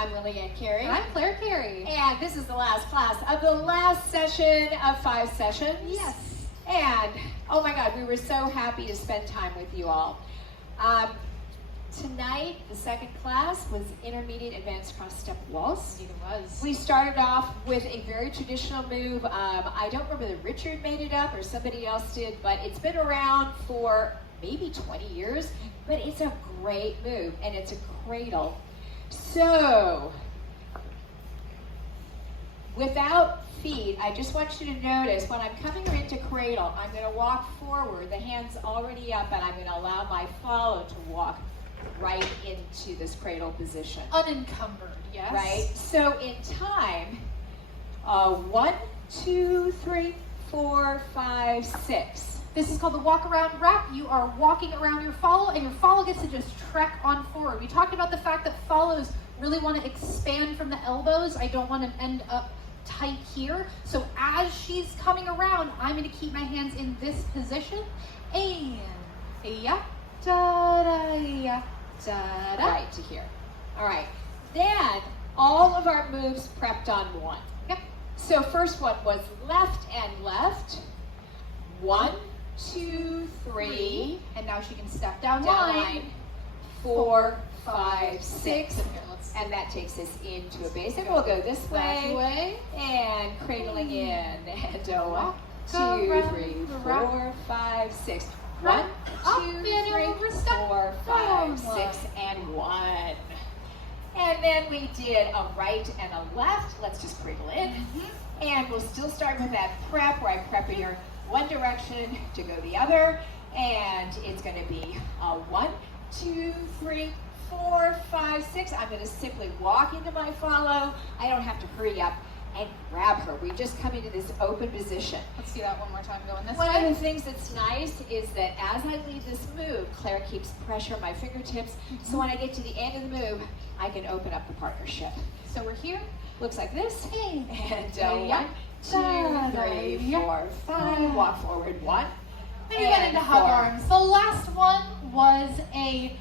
I'm Lily Ann Carey. And I'm Claire Carey. And this is the last class of the last session of 5 sessions. Yes. And, oh my God, we were so happy to spend time with you all. Tonight, the second class was Intermediate Advanced Cross-Step Waltz. It was. We started off with a very traditional move. I don't remember that Richard made it up or somebody else did, but it's been around for maybe 20 years, but it's a great move, and it's a cradle. So, without feet, I just want you to notice when I'm coming into cradle, I'm going to walk forward, the hand's already up, and I'm going to allow my follow to walk right into this cradle position. Unencumbered, yes. Right? So in time, 1, 2, 3, 4, 5, 6. This is called the walk around wrap. You are walking around your follow, and your follow gets to just trek on forward. We talked about the fact that follows really want to expand from the elbows. I don't want to end up tight here. So as she's coming around, I'm going to keep my hands in this position. And yeah, da-da, yeah, da-da. Right to here. All right. Then all of our moves prepped on 1. Yep. So first one was left and left. 1, 2, 3. And now she can step down Down line. 4, 5, 6. And here, let's And that takes us into a basic. We'll go this that way. way. And cradling in. And 1, 2, Go 3, round, 4, 5, 6. 1, Round, up, 2, and 3, over, step, 4, 5, down, 6, and 1. And then we did a right and a left. Let's just cradle in. And we'll still start with that prep where I prep in your one direction to go the other. And it's going to be 1, 2, 3, 4, 5, 6. I'm going to simply walk into my follow. I don't have to hurry up and grab her. We just come into this open position. Let's do that one more time. Going this One way. of the things that's nice is that as I lead this move, Claire keeps pressure on my fingertips. So when I get to the end of the move, I can open up the partnership. So we're here. Looks like this. Hey. And Yeah. 1, 2, 3, 4, 5. Walk forward. 1. Then we went into hug arms. The last one was a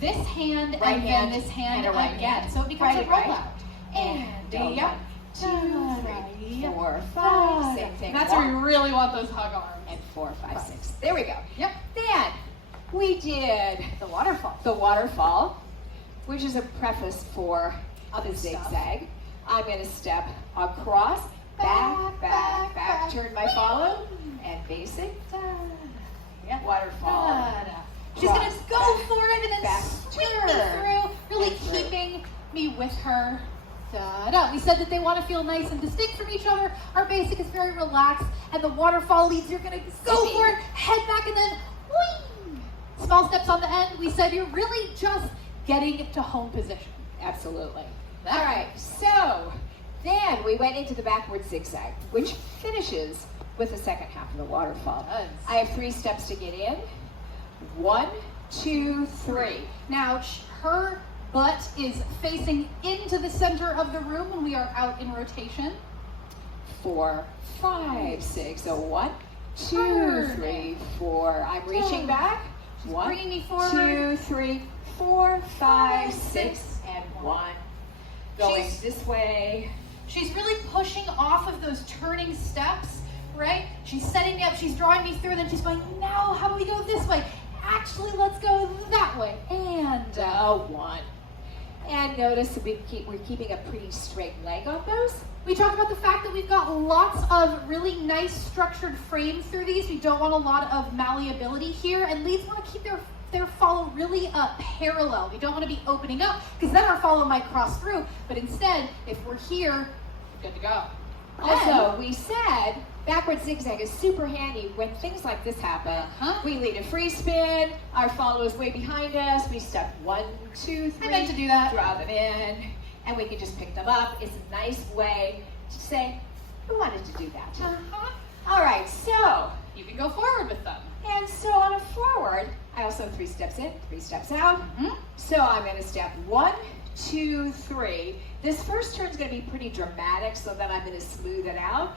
this hand Right and hand then this hand and a right again. hand. So it becomes Right, a right. rollout. And yeah. 2, 3, 4, 5. Same thing. That's where we really want those hug arms. And 4, 5, 6. There we go. Yep. Then we did The waterfall. the waterfall, which is a preface for Other the stuff. zigzag. I'm going to step across, back, turn my follow, and basic, Yep. waterfall. Da-da. She's going to go for it and then Back, sweep turn, me through, really and through. keeping me with her. Da-da. We said that they want to feel nice and distinct from each other. Our basic is very relaxed, and the waterfall leads, you're going to go Zippy. for it, head back, and then whee! Small steps on the end. We said you're really just getting to home position. Absolutely. All right, so then we went into the backward zigzag, which finishes with the second half of the waterfall. Does. I have 3 steps to get in. 1, 2, 3. Now, her butt is facing into the center of the room when we are out in rotation. 4, 5, 6. So 1, 2, Turn. 3, 4. I'm reaching back. 1, bringing me forward. 2, 3, 4, 5, 6, and 1. Going She's- this way. She's really pushing off of those turning steps, right? She's setting me up, she's drawing me through, and then she's going, now how do we go this way? Actually, let's go that way. And 1. And notice that we're keeping a pretty straight leg on those. we talked about the fact that we've got lots of really nice structured frames through these. We don't want a lot of malleability here, and leads want to keep their follow really parallel. We don't want to be opening up, because then our follow might cross through. But instead, if we're here, we're good to go. Also, we said backward zigzag is super handy when things like this happen. Uh-huh. We lead a free spin, our follow is way behind us, we step 1, 2, 3, I meant to do that. draw them in, and we can just pick them up. It's a nice way to say, we wanted to do that. Uh-huh. All right, so, You can go forward with them. and so on a forward, I also have 3 steps in, 3 steps out. So I'm going to step 1, 2, 3. This first turn is going to be pretty dramatic, so then I'm going to smooth it out.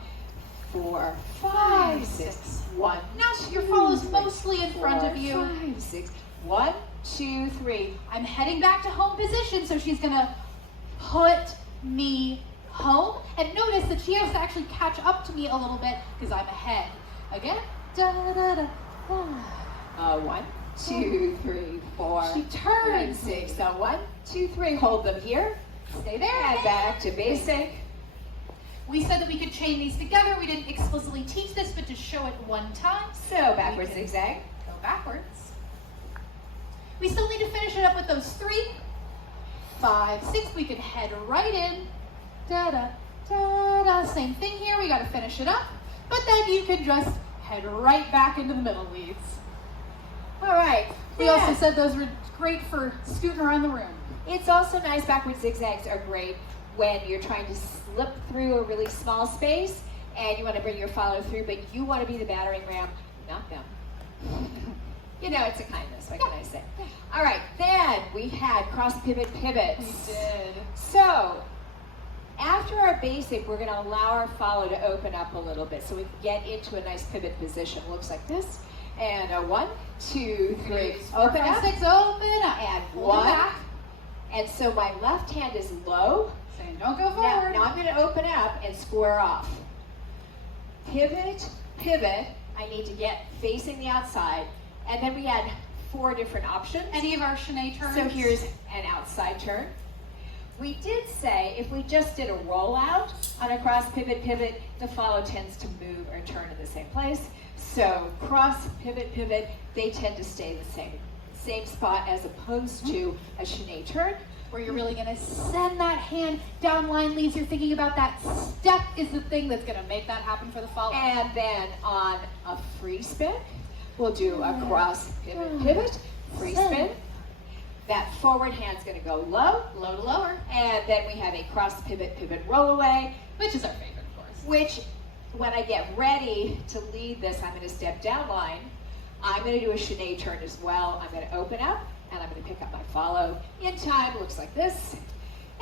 4, 5, 6, 1. Now your follow's mostly in front of you. 5, 6, 1, 2, 3. I'm heading back to home position, so she's gonna put me home. And notice that she has to actually catch up to me a little bit because I'm ahead. Again, da da da da. 1, 2, 3, 4. She turns. 6. So 1, 2, 3. Hold them here. Stay there. And back to basic. We said that we could chain these together. We didn't explicitly teach this, but just show it one time. So backwards zigzag. Go backwards. We still need to finish it up with those 3, 5, 6. We can head right in. Da da da da. Same thing here. We got to finish it up, but then you can just head right back into the middle leads. All right. We also said those were great for scooting around the room. It's also nice. Backwards zigzags are great when you're trying to slip through a really small space and you want to bring your follow through, but you want to be the battering ram, not them. You know, it's a kindness. What can I say? All right. Then we had cross pivot pivots. We did. So after our basic, we're going to allow our follow to open up a little bit so we can get into a nice pivot position. Looks like this. And 1, 2, 3. Open up. 6, open up. And Hold 1. back. And so my left hand is low. Saying don't go forward. Now I'm going to open up and square off. Pivot, pivot. I need to get facing the outside. And then we had 4 different options. Any of our chaîné turns? So here's an outside turn. We did say if we just did a rollout on a cross pivot pivot, the follow tends to move or turn in the same place. So cross pivot pivot, they tend to stay the same spot as opposed to a chaîné turn, where you're really going to send that hand down line leads. You're thinking about that step is the thing that's going to make that happen for the follow. And then on a free spin, we'll do a cross pivot pivot, free spin. That forward hand's going to go low, Low to lower. and then we have a cross pivot pivot roll away, Which is our favorite, of course. which when I get ready to lead this, I'm going to step down line. I'm going to do a chaîné turn as well. I'm going to open up, and I'm going to pick up my follow. In time, looks like this.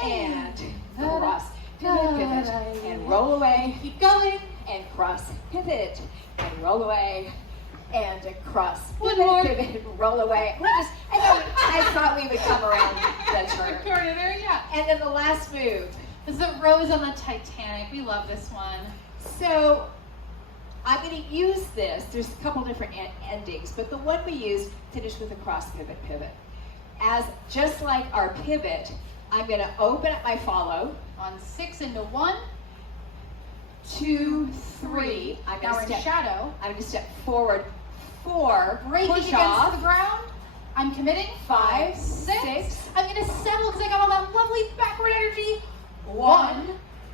And cross, pivot, pivot, and roll away. Keep going. And cross, pivot, and roll away. And a cross, One more. pivot, roll away. I thought we would come around the turn. Corner there, yeah. And then the last move. This is the Rose on the Titanic. We love this one. So I'm going to use this. There's a couple different endings, but the one we use finished with a cross pivot pivot. As just like our pivot, I'm going to open up my follow. On 6 into 1, 2, 3. I'm Now we're going in to shadow. I'm going to step forward. 4. Breaking Push against off. the ground. I'm committing. 5, 6. 6. I'm going to settle because I got all that lovely backward energy. 1,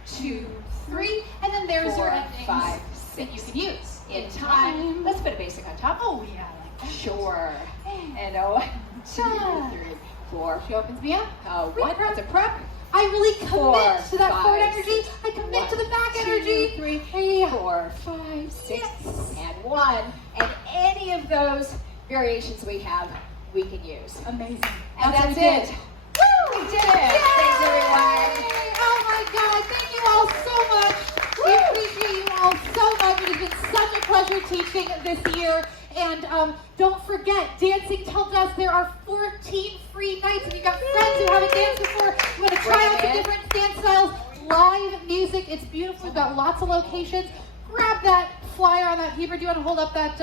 2, 3. And then there's your 4, endings 5, that you 6. can use. In time. Let's put a basic on top. Oh, yeah, I like that. Sure. And 1, 2, 3, 4. She opens me up. 1. That's a prep. I really commit 4, to that 5, forward energy. 6. I commit 1, to the back 2, energy. 3, 4, 5, 6, Yes. and 1. And any of those variations we have, we can use. Amazing. And what that's we did. it. Woo! We did it. Thanks, everyone. Oh my God! Thank you all so much. We appreciate you all so much. It has been such a pleasure teaching this year. And don't forget, Dancing Till Dusk. There are 14 free nights. If you've got friends who haven't danced before, you want to try out the different dance styles, live music. It's beautiful. We've got lots of locations. Grab that flyer on that paper. Do you want to hold up that